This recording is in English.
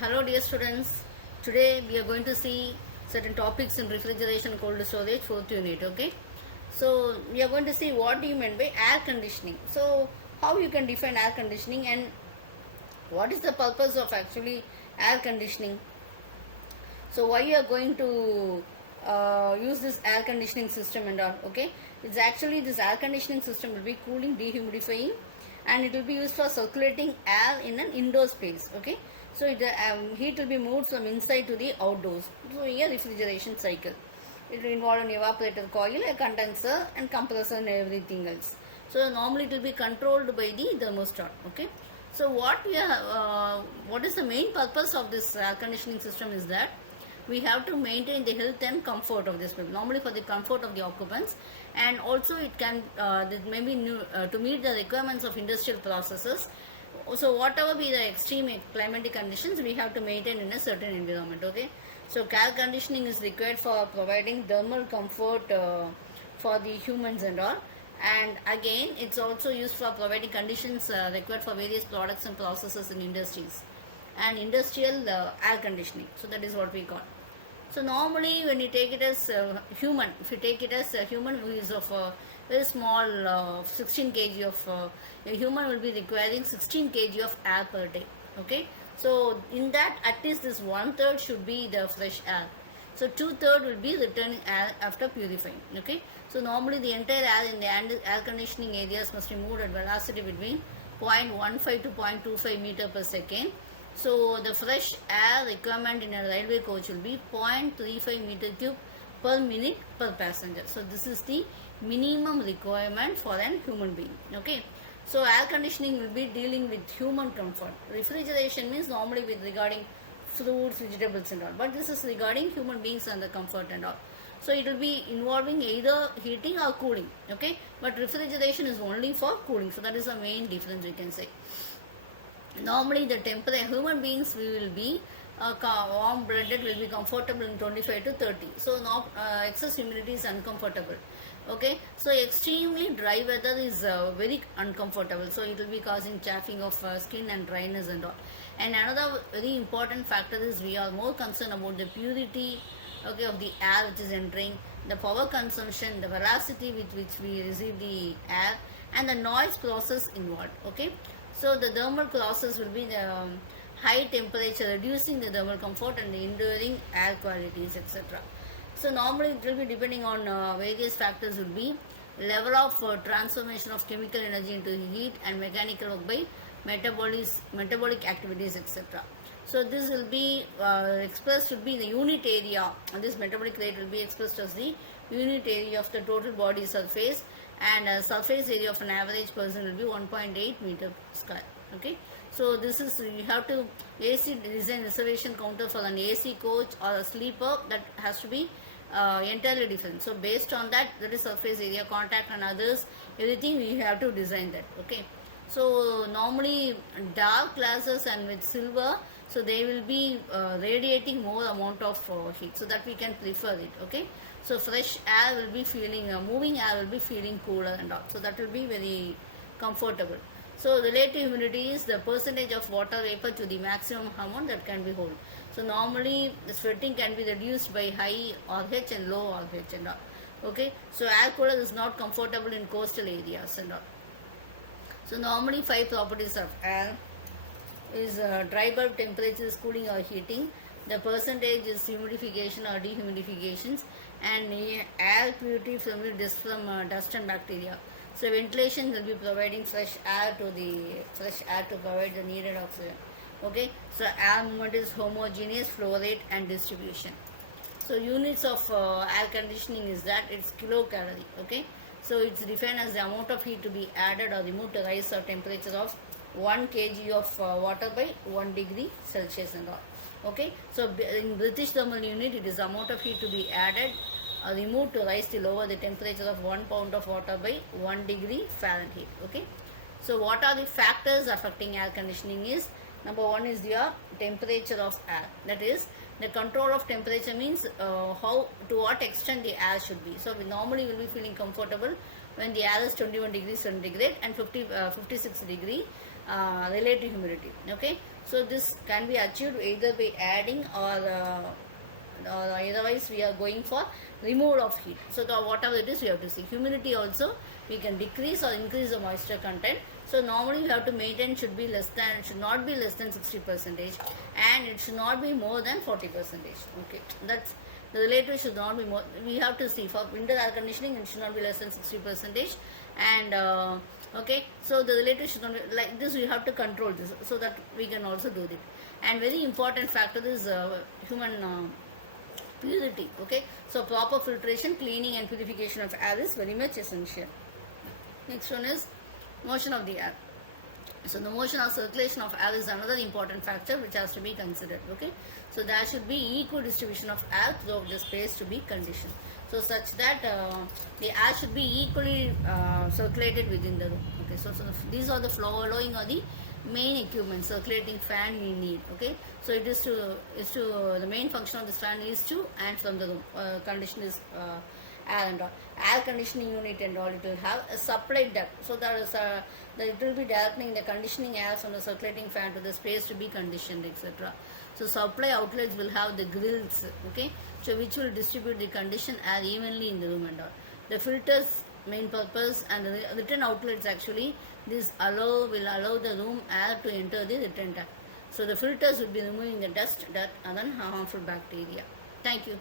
Hello dear students, today we are going to see certain topics in refrigeration cold storage 4th unit, okay. So we are going to see what do you mean by air conditioning. So how you can define air conditioning and what is the purpose of actually air conditioning. So why you are going to use this air conditioning system and all, okay. It's actually this air conditioning system will be cooling, dehumidifying, and it will be used for circulating air in an indoor space, okay. So heat will be moved from inside to the outdoors through a refrigeration cycle. It will involve an evaporator coil, a condenser and compressor and everything else. So normally it will be controlled by the thermostat, okay. So what is the main purpose of this air conditioning system is that we have to maintain the health and comfort of this people, normally for the comfort of the occupants, and also it can to meet the requirements of industrial processes. So whatever be the extreme climatic conditions, we have to maintain in a certain environment, okay. So air conditioning is required for providing thermal comfort for the humans and all, and again it's also used for providing conditions required for various products and processes in industries and industrial air conditioning. So that is what we call. So normally when you take it as human, if you take it as a human who is of a very small 16 kg of a human will be requiring 16 kg of air per day, okay. So in that at least this 1/3 should be the fresh air. So 2/3 will be returning air after purifying, okay. So normally the entire air in the air conditioning areas must be moved at velocity between 0.15 to 0.25 meter per second. So the fresh air requirement in a railway coach will be 0.35 meter cube per minute per passenger. So this is the minimum requirement for an human being, okay. So air conditioning will be dealing with human comfort. Refrigeration means normally with regarding fruits, vegetables and all, but this is regarding human beings and the comfort and all. So it will be involving either heating or cooling, okay, but refrigeration is only for cooling. So that is the main difference we can say. Normally the temperature, human beings we will be warm blooded, will be comfortable in 25 to 30. So not excess humidity is uncomfortable, okay. So extremely dry weather is very uncomfortable, so it will be causing chafing of skin and dryness and all. And another very important factor is we are more concerned about the purity, okay, of the air which is entering, the power consumption, the velocity with which we receive the air, and the noise process involved, okay. So the thermal process will be the high temperature, reducing the thermal comfort and the enduring air qualities, etc. So normally it will be depending on various factors will be level of transformation of chemical energy into heat and mechanical work by metabolic activities, etc. So this will be expressed should be the unit area, and this metabolic rate will be expressed as the unit area of the total body surface, and surface area of an average person will be 1.8 meter square, okay. So this is, you have to AC design reservation counter for an AC coach or a sleeper, that has to be entirely different. So based on that, that is surface area, contact and others, everything we have to design that, okay. So normally dark glasses and with silver, so they will be radiating more amount of heat, so that we can prefer it, okay. So fresh air will be feeling, moving air will be feeling cooler and all, so that will be very comfortable. So relative humidity is the percentage of water vapor to the maximum amount that can be held. So normally the sweating can be reduced by high RH and low RH and all, okay. So air cooler is not comfortable in coastal areas and all. So normally 5 properties of air is dry bulb temperature is cooling or heating, the percentage is humidification or dehumidifications, and air purity from dust and bacteria. So ventilation will be providing fresh air to provide the needed oxygen, okay. So air movement is homogeneous flow rate and distribution. So units of air conditioning is that it's kilocalorie, okay. So it's defined as the amount of heat to be added or removed to rise or temperature of 1 kg of water by 1 degree Celsius and all, okay. So in British thermal unit, it is the amount of heat to be added or removed to rise to lower the temperature of 1 pound of water by 1 degree Fahrenheit, okay. So what are the factors affecting air conditioning is, number 1 is your temperature of air, that is the control of temperature means how to what extent the air should be. So we normally will be feeling comfortable when the air is 21 degrees centigrade and 56 degree relative humidity. Okay, so this can be achieved either by adding or otherwise we are going for removal of heat. So whatever it is we have to see. Humidity also we can decrease or increase the moisture content. So normally we have to maintain should not be less than 60%, and it should not be more than 40%. Okay, that's the relative should not be more. We have to see for window air conditioning it should not be less than 60%, and okay, so the relative should not be like this. We have to control this so that we can also do it. And very important factor is human purity. Okay, so proper filtration, cleaning and purification of air is very much essential. Next one is motion of the air. So the motion or circulation of air is another important factor which has to be considered. Okay, so there should be equal distribution of air throughout the space to be conditioned, so such that the air should be equally circulated within the room. Okay, so these are the following are the main equipment. Circulating fan we need. Okay, so it is to the main function of this fan is to and from the room. Condition is air and all. Air conditioning unit and all, it will have a supply duct, so that is it will be directing the conditioning air from the circulating fan to the space to be conditioned, etc. So supply outlets will have the grills. Okay, so which will distribute the conditioned air evenly in the room and all. The filters main purpose and the return outlets, actually this will allow the room air to enter the return duct. So the filters will be removing the dust and then harmful bacteria. Thank you.